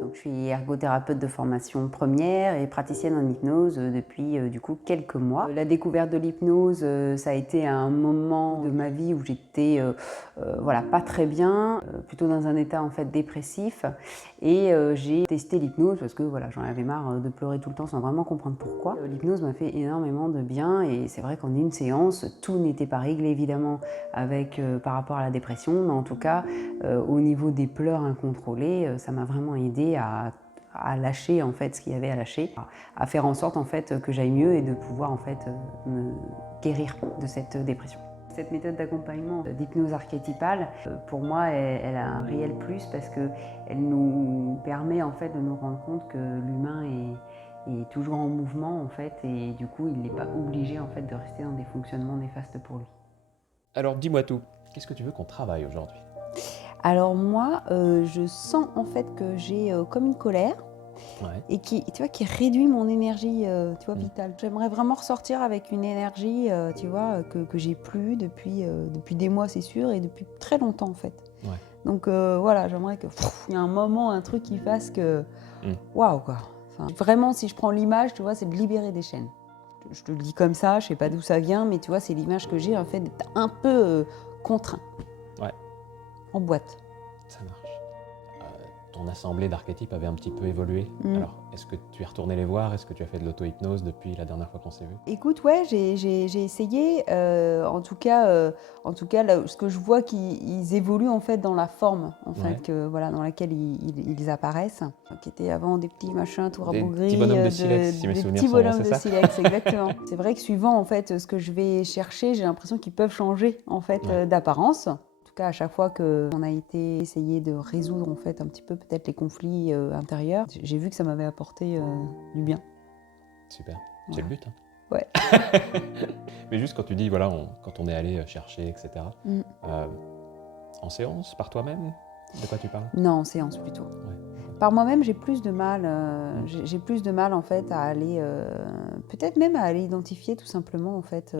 Donc, je suis ergothérapeute de formation première et praticienne en hypnose depuis du coup quelques mois. La découverte de l'hypnose, ça a été un moment de ma vie où j'étais voilà, pas très bien, plutôt dans un état en fait dépressif. Et j'ai testé l'hypnose parce que voilà, j'en avais marre de pleurer tout le temps sans vraiment comprendre pourquoi. L'hypnose m'a fait énormément de bien et c'est vrai qu'en une séance, tout n'était pas réglé évidemment avec, par rapport à la dépression, mais en tout cas au niveau des pleurs incontrôlées, ça m'a vraiment aidé à lâcher en fait ce qu'il y avait à lâcher, à faire en sorte en fait que j'aille mieux et de pouvoir en fait me guérir de cette dépression. Cette méthode d'accompagnement d'hypnose archétypale, pour moi, elle a un réel plus parce qu'elle nous permet en fait de nous rendre compte que l'humain est toujours en mouvement en fait et du coup il n'est pas obligé en fait de rester dans des fonctionnements néfastes pour lui. Alors dis-moi tout, qu'est-ce que tu veux qu'on travaille aujourd'hui? Alors moi, je sens en fait que j'ai comme une colère Ouais. et tu vois, qui réduit mon énergie, tu vois, Mm. vitale. J'aimerais vraiment ressortir avec une énergie, tu vois, que j'ai plus depuis des mois, c'est sûr, et depuis très longtemps en fait. Ouais. Donc voilà, j'aimerais que il y a un moment, un truc qui fasse que Mm. waouh quoi. Enfin, vraiment, si je prends l'image, tu vois, c'est de libérer des chaînes. Je te le dis comme ça, je sais pas d'où ça vient, mais tu vois, c'est l'image que j'ai en fait d'être un peu contraint, Ouais, en boîte. ça marche. Ton assemblée d'archétypes avait un petit peu évolué. Mm. Alors, est-ce que tu es retourné les voir? Est-ce que tu as fait de l'auto-hypnose depuis la dernière fois qu'on s'est vu? Écoute, ouais, j'ai essayé. En tout cas là, ce que je vois qu'ils évoluent en fait dans la forme en Ouais. fait voilà, dans laquelle ils apparaissent, qui étaient avant des petits machins tout Des rabougris, petits bonhommes de silex, si mes des souvenirs petits sont bons, bonhommes c'est de ça? silex, exactement. C'est vrai que suivant en fait ce que je vais chercher, j'ai l'impression qu'ils peuvent changer en fait Ouais. d'apparence. En tout cas, à chaque fois qu'on a été essayer de résoudre en fait un petit peu peut-être les conflits intérieurs, j'ai vu que ça m'avait apporté du bien. Super, c'est Voilà. le but. Hein. Ouais. Mais juste quand tu dis, voilà, quand on est allé chercher, etc., Mm. euh, en séance, par toi-même, de quoi tu parles? Non, en séance plutôt. Ouais. Par moi-même, j'ai plus de mal. J'ai plus de mal en fait à aller, peut-être même à aller identifier tout simplement en fait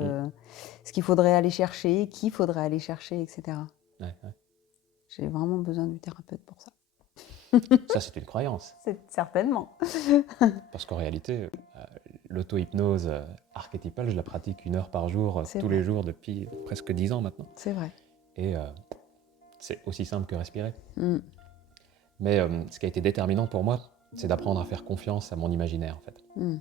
ce qu'il faudrait aller chercher, qui faudrait aller chercher, etc. Ouais, ouais. J'ai vraiment besoin du thérapeute pour ça. Ça, c'est une croyance. C'est certainement. Parce qu'en réalité, l'auto-hypnose archétypale, je la pratique 1 heure par jour, C'est tous vrai. les jours depuis presque 10 ans maintenant. C'est vrai. Et c'est aussi simple que respirer. Mm. Mais ce qui a été déterminant pour moi, c'est d'apprendre à faire confiance à mon imaginaire, en fait. Mm.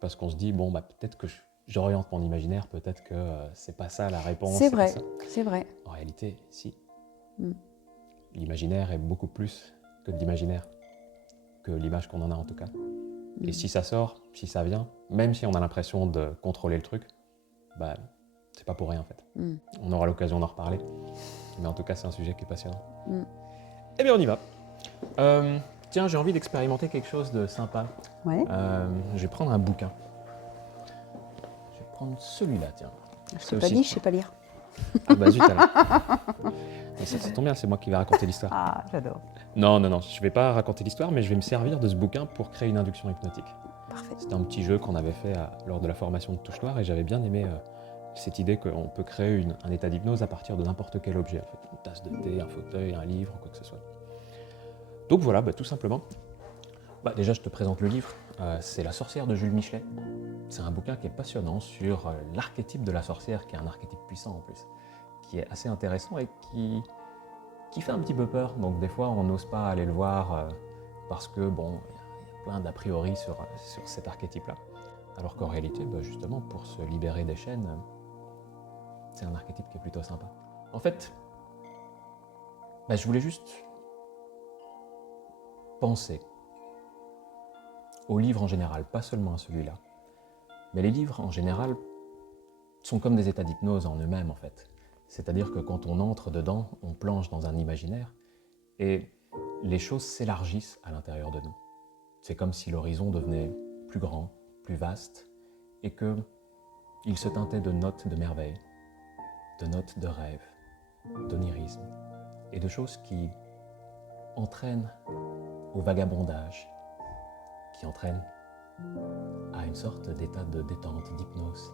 Parce qu'on se dit, bon, bah, peut-être que j'oriente mon imaginaire, peut-être que c'est pas ça la réponse. C'est pas vrai. ça. C'est vrai. En réalité, si. Mm. L'imaginaire est beaucoup plus que de l'imaginaire, que l'image qu'on en a en tout cas. Et si ça sort, si ça vient, même si on a l'impression de contrôler le truc, bah, c'est pas pour rien en fait. Mm. On aura l'occasion d'en reparler. Mais en tout cas, c'est un sujet qui est passionnant. Mm. Eh bien, on y va. Tiens, j'ai envie d'expérimenter quelque chose de sympa. Ouais. Je vais prendre un bouquin. Je vais prendre celui-là, tiens. Je sais pas lire, je sais pas lire. Ah bah zut alors. Mais ça tombe bien, c'est moi qui vais raconter l'histoire. Ah, j'adore. Non, je vais pas raconter l'histoire, mais je vais me servir de ce bouquin pour créer une induction hypnotique. Parfait. C'était un petit jeu qu'on avait fait lors de la formation de Touche Noire et j'avais bien aimé cette idée qu'on peut créer un état d'hypnose à partir de n'importe quel objet. En fait. Une tasse de thé, un fauteuil, un livre, quoi que ce soit. Donc voilà, tout simplement. Déjà, je te présente le livre. C'est La sorcière de Jules Michelet. C'est un bouquin qui est passionnant sur l'archétype de la sorcière, qui est un archétype puissant en plus, qui est assez intéressant et qui fait un petit peu peur. Donc des fois, on n'ose pas aller le voir parce que, bon, il y a plein d'a priori sur cet archétype-là. Alors qu'en réalité, justement, pour se libérer des chaînes, c'est un archétype qui est plutôt sympa. En fait, je voulais juste penser aux livres en général, pas seulement à celui-là. Mais les livres en général sont comme des états d'hypnose en eux-mêmes en fait. C'est-à-dire que quand on entre dedans, on plonge dans un imaginaire et les choses s'élargissent à l'intérieur de nous. C'est comme si l'horizon devenait plus grand, plus vaste et qu'il se teintait de notes de merveille, de notes de rêve, d'onirisme et de choses qui entraînent au vagabondage, qui entraînent à une sorte d'état de détente, d'hypnose.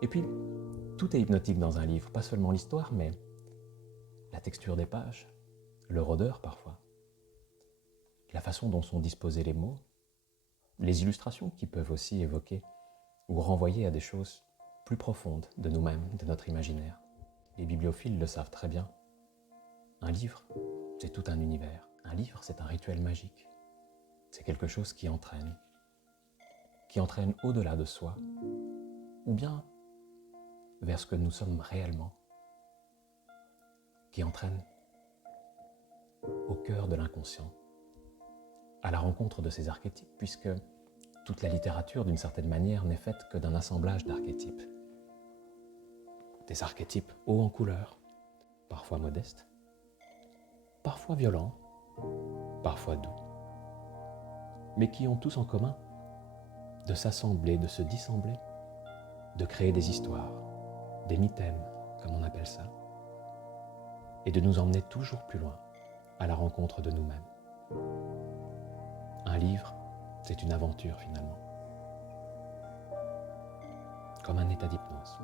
Et puis, tout est hypnotique dans un livre, pas seulement l'histoire, mais la texture des pages, leur odeur parfois, la façon dont sont disposés les mots, les illustrations qui peuvent aussi évoquer ou renvoyer à des choses plus profondes de nous-mêmes, de notre imaginaire. Les bibliophiles le savent très bien. Un livre, c'est tout un univers. Un livre, c'est un rituel magique. C'est quelque chose qui entraîne au-delà de soi, ou bien vers ce que nous sommes réellement, qui entraîne au cœur de l'inconscient, à la rencontre de ces archétypes, puisque toute la littérature, d'une certaine manière, n'est faite que d'un assemblage d'archétypes. Des archétypes hauts en couleur, parfois modestes, parfois violents, parfois doux, mais qui ont tous en commun de s'assembler, de se dissembler, de créer des histoires, des mythèmes, comme on appelle ça, et de nous emmener toujours plus loin, à la rencontre de nous-mêmes. Un livre, c'est une aventure finalement, comme un état d'hypnose.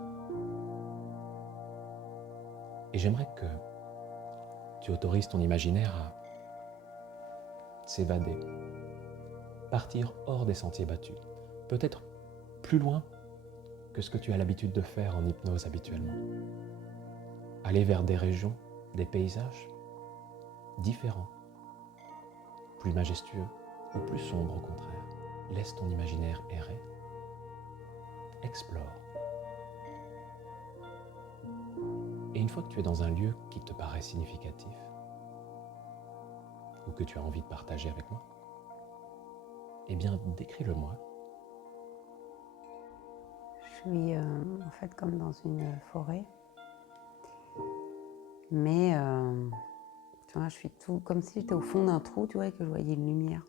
Et j'aimerais que tu autorises ton imaginaire à s'évader, partir hors des sentiers battus, peut-être plus loin que ce que tu as l'habitude de faire en hypnose habituellement. Aller vers des régions, des paysages différents, plus majestueux ou plus sombres au contraire. Laisse ton imaginaire errer. Explore. Et une fois que tu es dans un lieu qui te paraît significatif, ou que tu as envie de partager avec moi, eh bien, décris-le-moi. Je suis en fait comme dans une forêt, mais tu vois, je suis tout comme si j'étais au fond d'un trou, tu vois, et que je voyais une lumière.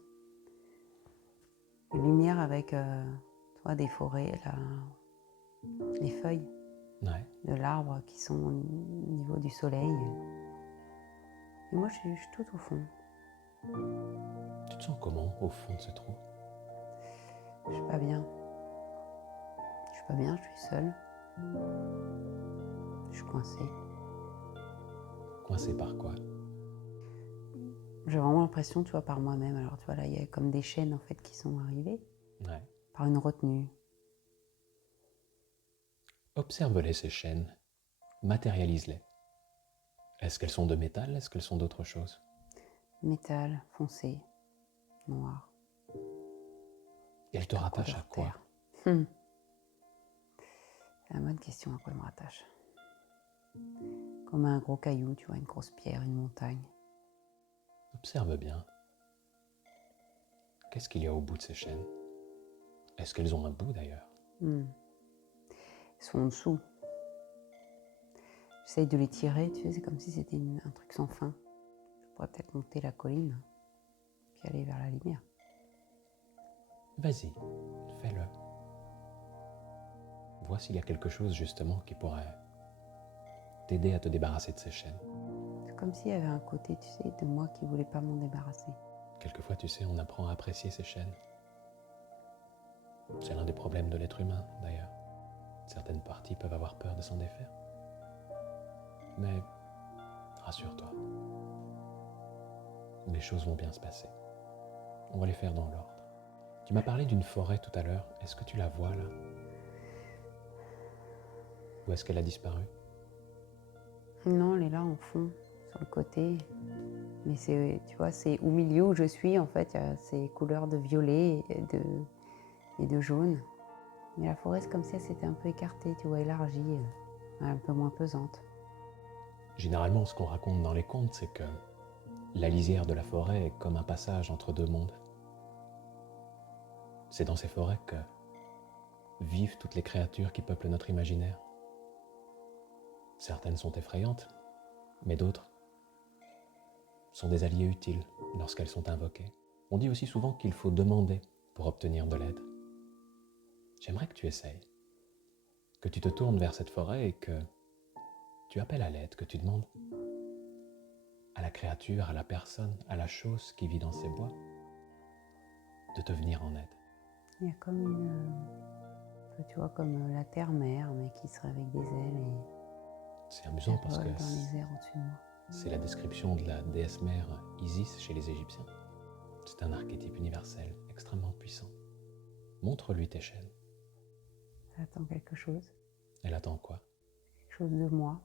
Une lumière avec, tu vois, des forêts, là, les feuilles de l'arbre qui sont au niveau du soleil. Et moi, je suis tout au fond. Tu te sens comment au fond de ce trou? Je suis pas bien. Je suis pas bien, je suis seule. Je suis coincée. Coincée par quoi? J'ai vraiment l'impression, tu vois, par moi-même. Alors, tu vois, là, il y a comme des chaînes, en fait, qui sont arrivées. Ouais. Par une retenue. Observe-les, ces chaînes. Matérialise-les. Est-ce qu'elles sont de métal? Est-ce qu'elles sont d'autre chose? Métal, foncé, noir. Et elles te rattachent à quoi? C'est la bonne question, à quoi elle me rattache. Comme un gros caillou, tu vois, une grosse pierre, une montagne. Observe bien. Qu'est-ce qu'il y a au bout de ces chaînes? Est-ce qu'elles ont un bout d'ailleurs? Elles sont en dessous. J'essaye de les tirer, tu sais, c'est comme si c'était un truc sans fin. Je pourrais peut-être monter la colline, puis aller vers la lumière. Vas-y, fais-le. Vois s'il y a quelque chose justement qui pourrait t'aider à te débarrasser de ces chaînes. C'est comme s'il y avait un côté, tu sais, de moi qui voulait pas m'en débarrasser. Quelquefois, tu sais, on apprend à apprécier ces chaînes. C'est l'un des problèmes de l'être humain, d'ailleurs. Certaines parties peuvent avoir peur de s'en défaire. Mais rassure-toi, les choses vont bien se passer. On va les faire dans l'ordre. Tu m'as parlé d'une forêt tout à l'heure. Est-ce que tu la vois là? Ou est-ce qu'elle a disparu? Non, elle est là en fond, sur le côté. Mais c'est, tu vois, c'est au milieu où je suis, en fait, il y a ces couleurs de violet et de jaune. Mais la forêt, c'est comme si elle s'était un peu écartée, tu vois, élargie, un peu moins pesante. Généralement, ce qu'on raconte dans les contes, c'est que la lisière de la forêt est comme un passage entre deux mondes. C'est dans ces forêts que vivent toutes les créatures qui peuplent notre imaginaire. Certaines sont effrayantes, mais d'autres sont des alliés utiles lorsqu'elles sont invoquées. On dit aussi souvent qu'il faut demander pour obtenir de l'aide. J'aimerais que tu essayes, que tu te tournes vers cette forêt et que tu appelles à l'aide, que tu demandes à la créature, à la personne, à la chose qui vit dans ces bois, de te venir en aide. Il y a comme tu vois, comme la terre-mère, mais qui serait avec des ailes et C'est amusant parce que dans les airs au-dessus de moi. c'est la description de la déesse mère Isis chez les Égyptiens. C'est un archétype universel extrêmement puissant. Montre-lui tes chaînes. Elle attend quelque chose. Elle attend quoi? Quelque chose de moi.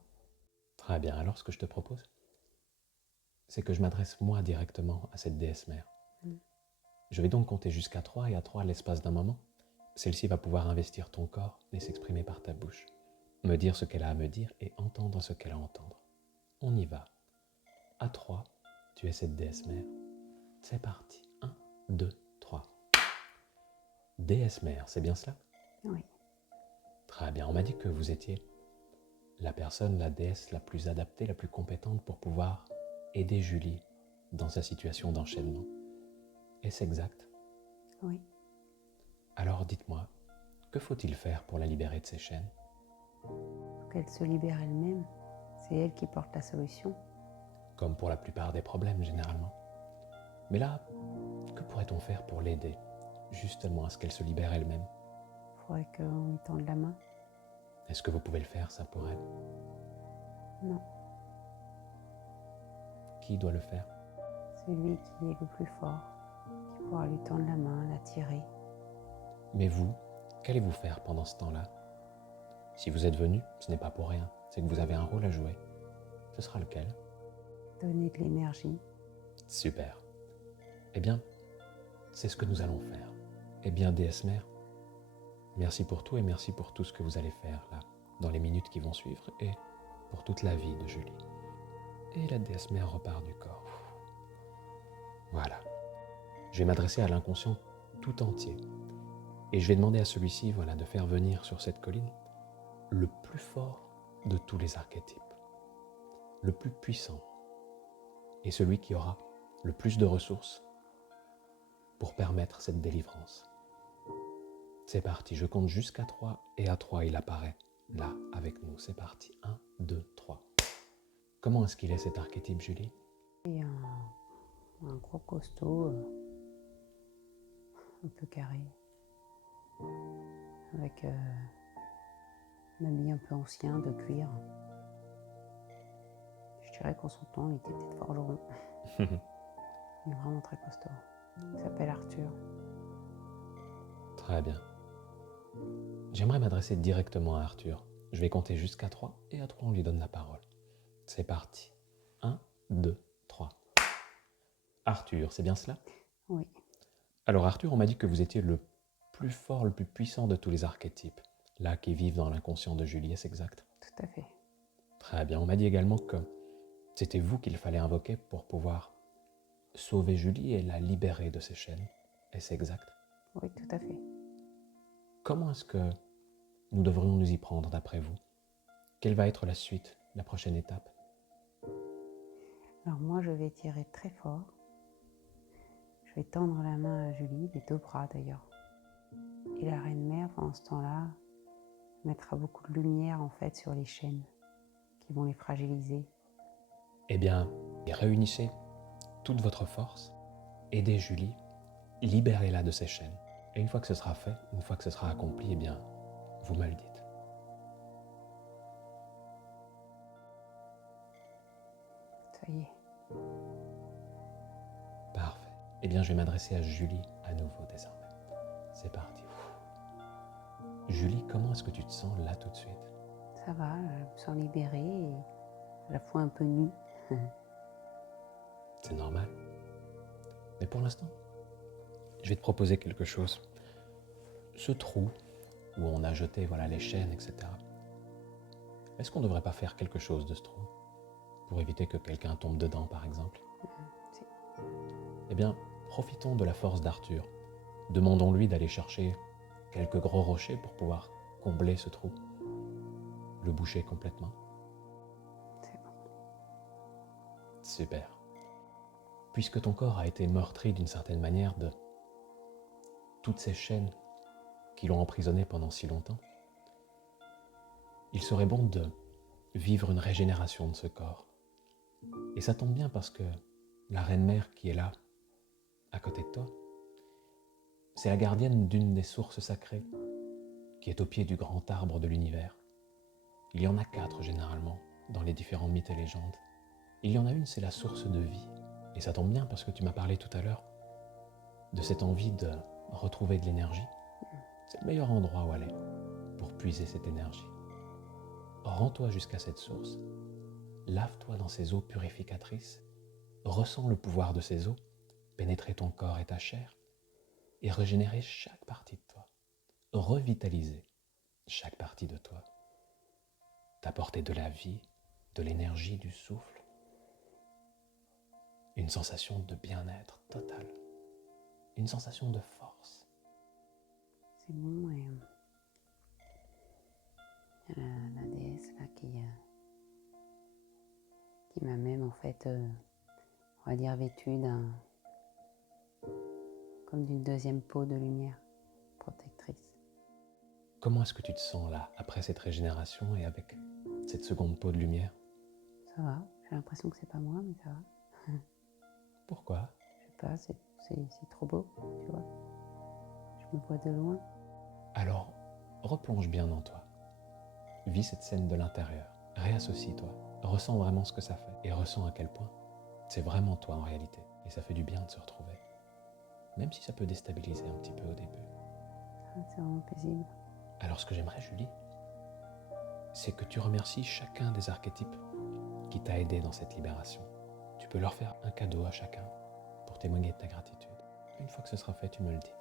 Très bien, alors ce que je te propose, c'est que je m'adresse moi directement à cette déesse mère. Je vais donc compter jusqu'à 3 et à 3, l'espace d'un moment, celle-ci va pouvoir investir ton corps et s'exprimer par ta bouche, me dire ce qu'elle a à me dire et entendre ce qu'elle a à entendre. On y va. À 3, tu es cette déesse mère. C'est parti. 1, 2, 3. Déesse mère, c'est bien cela? Oui. Très bien, on m'a dit que vous étiez la personne, la déesse la plus adaptée, la plus compétente pour pouvoir aider Julie dans sa situation d'enchaînement. Est-ce exact? Oui. Alors dites-moi, que faut-il faire pour la libérer de ses chaînes? Faut qu'elle se libère elle-même. C'est elle qui porte la solution. Comme pour la plupart des problèmes généralement. Mais là, que pourrait-on faire pour l'aider, justement à ce qu'elle se libère elle-même? Il faudrait qu'on lui tende la main. Est-ce que vous pouvez le faire, ça, pour elle? Non. Qui doit le faire? Celui qui est le plus fort, qui pourra lui tendre la main, la tirer. Mais vous, qu'allez-vous faire pendant ce temps-là? Si vous êtes venu, ce n'est pas pour rien, c'est que vous avez un rôle à jouer. Ce sera lequel? Donner de l'énergie. Super. Eh bien, c'est ce que nous allons faire. Eh bien, déesse mère, merci pour tout et merci pour tout ce que vous allez faire là, dans les minutes qui vont suivre et pour toute la vie de Julie. Et la déesse mère repart du corps. Voilà. Je vais m'adresser à l'inconscient tout entier. Et je vais demander à celui-ci, voilà, de faire venir sur cette colline le plus fort de tous les archétypes, le plus puissant, et celui qui aura le plus de ressources pour permettre cette délivrance. C'est parti, je compte jusqu'à 3 et à 3 il apparaît là avec nous. C'est parti, 1, 2, 3. Comment est-ce qu'il est cet archétype, Julie? Et un gros costaud, un peu carré, avec un habit un peu ancien de cuir. Je dirais qu'en son temps, il était peut-être forgeron. Il est vraiment très costaud. Il s'appelle Arthur. Très bien. J'aimerais m'adresser directement à Arthur. Je vais compter jusqu'à 3 et à 3 on lui donne la parole. C'est parti. 1, 2, 3. Arthur, c'est bien cela? Oui. Alors Arthur, on m'a dit que vous étiez le plus fort, le plus puissant de tous les archétypes, là qui vivent dans l'inconscient de Julie, est-ce exact? Tout à fait. Très bien, on m'a dit également que c'était vous qu'il fallait invoquer pour pouvoir sauver Julie et la libérer de ses chaînes. Est-ce exact? Oui, tout à fait. Comment est-ce que nous devrions nous y prendre d'après vous? Quelle va être la suite, la prochaine étape? Alors moi, je vais tirer très fort. Je vais tendre la main à Julie, les deux bras d'ailleurs. Et la reine mère, pendant ce temps-là, mettra beaucoup de lumière en fait sur les chaînes qui vont les fragiliser. Eh bien, réunissez toute votre force, aidez Julie, libérez-la de ses chaînes. Et une fois que ce sera fait, une fois que ce sera accompli, eh bien, vous me le dites. Ça y est. Parfait. Eh bien, je vais m'adresser à Julie à nouveau désormais. C'est parti. Julie, comment est-ce que tu te sens là tout de suite? Ça va, je me sens libérée et à la fois un peu nue. C'est normal. Mais pour l'instant, je vais te proposer quelque chose. Ce trou où on a jeté les chaînes, etc. Est-ce qu'on ne devrait pas faire quelque chose de ce trou pour éviter que quelqu'un tombe dedans, par exemple? Si. Eh bien, profitons de la force d'Arthur. Demandons-lui d'aller chercher quelques gros rochers pour pouvoir combler ce trou, le boucher complètement. C'est bon. Super. Puisque ton corps a été meurtri d'une certaine manière de toutes ces chaînes qui l'ont emprisonné pendant si longtemps, il serait bon de vivre une régénération de ce corps. Et ça tombe bien parce que la reine mère qui est là, à côté de toi, c'est la gardienne d'une des sources sacrées qui est au pied du grand arbre de l'univers. Il y en a 4 généralement dans les différents mythes et légendes. Il y en a une, c'est la source de vie. Et ça tombe bien parce que tu m'as parlé tout à l'heure de cette envie de retrouver de l'énergie, c'est le meilleur endroit où aller pour puiser cette énergie. Rends-toi jusqu'à cette source, lave-toi dans ces eaux purificatrices, ressens le pouvoir de ces eaux pénétrer ton corps et ta chair et régénérer chaque partie de toi, revitaliser chaque partie de toi, t'apporter de la vie, de l'énergie, du souffle, une sensation de bien-être total, une sensation de force. C'est bon, et la déesse là qui m'a même en fait, on va dire, vêtue comme d'une deuxième peau de lumière protectrice. Comment est-ce que tu te sens là, après cette régénération et avec cette seconde peau de lumière? Ça va, j'ai l'impression que c'est pas moi, mais ça va. Pourquoi? Je sais pas, c'est trop beau, tu vois. Je me vois de loin. Alors, replonge bien en toi. Vis cette scène de l'intérieur. Réassocie-toi. Ressens vraiment ce que ça fait. Et ressens à quel point c'est vraiment toi en réalité. Et ça fait du bien de se retrouver. Même si ça peut déstabiliser un petit peu au début. C'est vraiment paisible. Alors ce que j'aimerais, Julie, c'est que tu remercies chacun des archétypes qui t'a aidé dans cette libération. Tu peux leur faire un cadeau à chacun pour témoigner de ta gratitude. Une fois que ce sera fait, tu me le dis.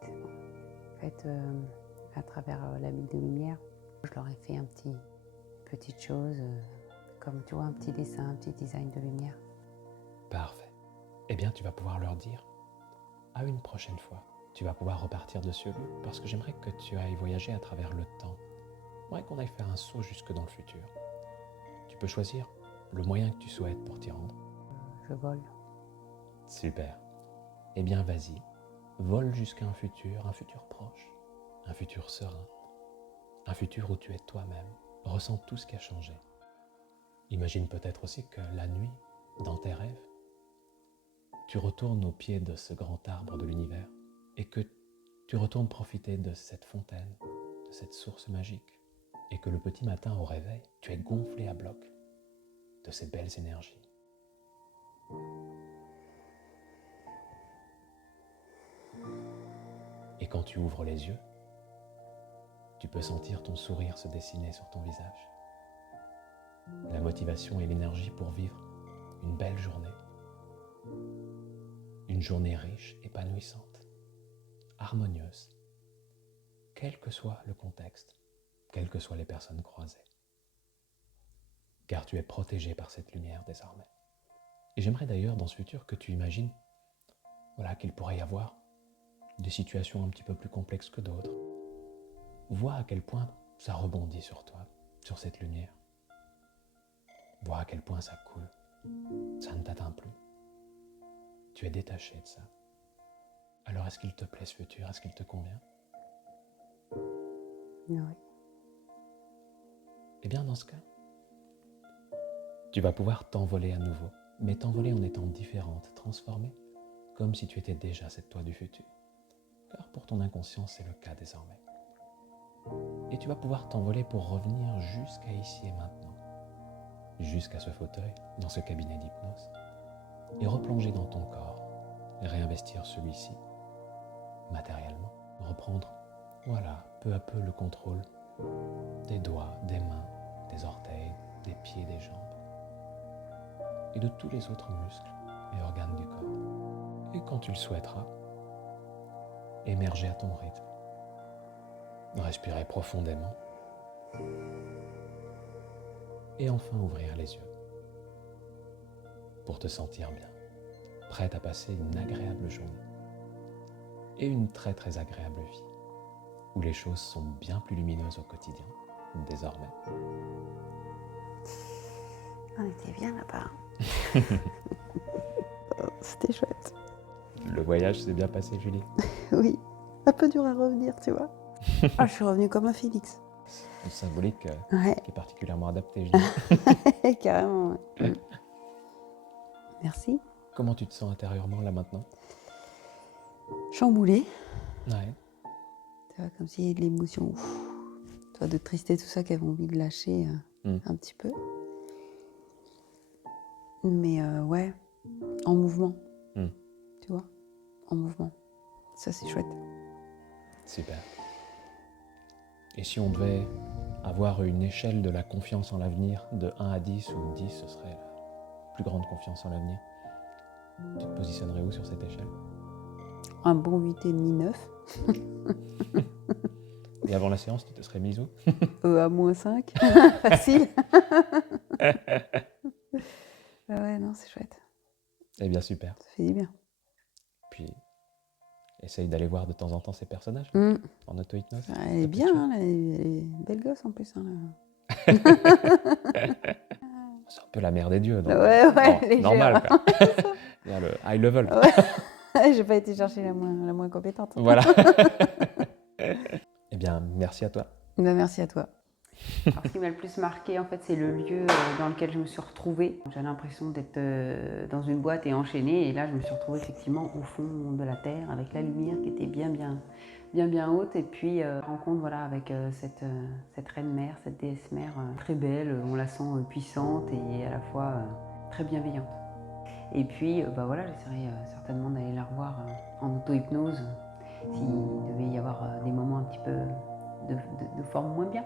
C'est bon. En fait, à travers la bulle de lumière, je leur ai fait petite chose, comme tu vois, un petit dessin, un petit design de lumière. Parfait. Eh bien, tu vas pouvoir leur dire à une prochaine fois. Tu vas pouvoir repartir de ce lieu parce que j'aimerais que tu ailles voyager à travers le temps. J'aimerais qu'on aille faire un saut jusque dans le futur. Tu peux choisir le moyen que tu souhaites pour t'y rendre. Je vole. Super. Eh bien, vas-y. Vole jusqu'à un futur proche, un futur serein, un futur où tu es toi-même. Ressens tout ce qui a changé. Imagine peut-être aussi que la nuit, dans tes rêves, tu retournes au pied de ce grand arbre de l'univers et que tu retournes profiter de cette fontaine, de cette source magique, et que le petit matin au réveil, tu es gonflé à bloc de ces belles énergies. Et quand tu ouvres les yeux, tu peux sentir ton sourire se dessiner sur ton visage. La motivation et l'énergie pour vivre une belle journée. Une journée riche, épanouissante, harmonieuse, quel que soit le contexte, quelles que soient les personnes croisées. Car tu es protégé par cette lumière désormais. Et j'aimerais d'ailleurs dans ce futur que tu imagines qu'il pourrait y avoir des situations un petit peu plus complexes que d'autres. Vois à quel point ça rebondit sur toi, sur cette lumière. Vois à quel point ça coule. Ça ne t'atteint plus. Tu es détaché de ça. Alors est-ce qu'il te plaît ce futur? Est-ce qu'il te convient? Oui. Eh bien dans ce cas, tu vas pouvoir t'envoler à nouveau, mais t'envoler en étant différente, transformée, comme si tu étais déjà cette toi du futur. Car pour ton inconscient, c'est le cas désormais. Et tu vas pouvoir t'envoler pour revenir jusqu'à ici et maintenant, jusqu'à ce fauteuil, dans ce cabinet d'hypnose, et replonger dans ton corps, réinvestir celui-ci, matériellement, reprendre, peu à peu le contrôle des doigts, des mains, des orteils, des pieds, des jambes, et de tous les autres muscles et organes du corps. Et quand tu le souhaiteras, émerger à ton rythme, respirer profondément, et enfin ouvrir les yeux, pour te sentir bien, prête à passer une agréable journée, et une très très agréable vie, où les choses sont bien plus lumineuses au quotidien, désormais. On était bien là-bas. C'était chouette. Le voyage s'est bien passé, Julie? Oui, un peu dur à revenir, tu vois. Je suis revenue comme un phénix. Une symbolique Ouais. qui est particulièrement adaptée, Julie. Carrément, ouais. Merci. Comment tu te sens intérieurement là maintenant? Chamboulée. Ouais. Tu vois, comme s'il y avait de l'émotion. Tu vois, de tristesse, tout ça, qui avait envie de lâcher un petit peu. Mais ouais, en mouvement. Tu vois, en mouvement. Ça, c'est chouette. Super. Et si on devait avoir une échelle de la confiance en l'avenir de 1 à 10, où 10 ce serait la plus grande confiance en l'avenir, tu te positionnerais où sur cette échelle? Un bon 8,5, 9. Et avant la séance, tu te serais mise où? À -5. Facile. Ouais, non, c'est chouette. Eh bien, super. Ça fait du bien. Puis, essaye d'aller voir de temps en temps ces personnages en auto-hypnose. Elle est bien, hein, elle est belle gosse en plus. Hein, C'est un peu la mère des dieux, donc ouais, légère. normal, quoi. Il y a le high level. Ouais. J'ai pas été chercher la moins compétente. Voilà. Eh bien, merci à toi. Ben, merci à toi. Alors, ce qui m'a le plus marqué, en fait, c'est le lieu dans lequel je me suis retrouvée. J'avais l'impression d'être dans une boîte et enchaînée. Et là, je me suis retrouvée effectivement au fond de la terre, avec la lumière qui était bien haute. Et puis, rencontre voilà, avec cette reine mère, cette déesse mère très belle. On la sent puissante et à la fois très bienveillante. Et puis, voilà, j'essaierai certainement d'aller la revoir en auto-hypnose s'il devait y avoir des moments un petit peu de forme moins bien.